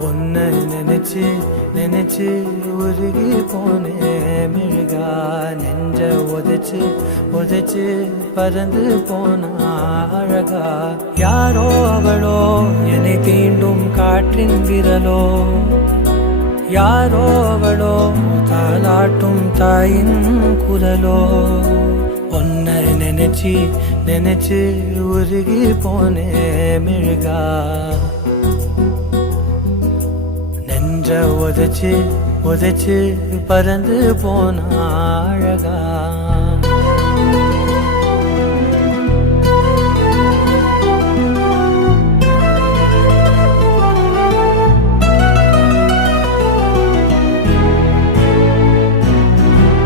உன்னை நினைச்சு நினைச்சு உருகி போனேன் மிழ்கா நெஞ்ச உதைச்சு உதைச்சு பறந்து போனா அழகா யாரோ அவளோ என்னை தீண்டும் காற்றின் விரலோ யாரோ அவளோ தாலாட்டும் தாயின் குரலோ உன்னை நினைச்சு நினைச்சு உருகி போனேன் மிழ்கா நெஞ்ச உதைச்சு உதைச்சு பறந்து போன அழகா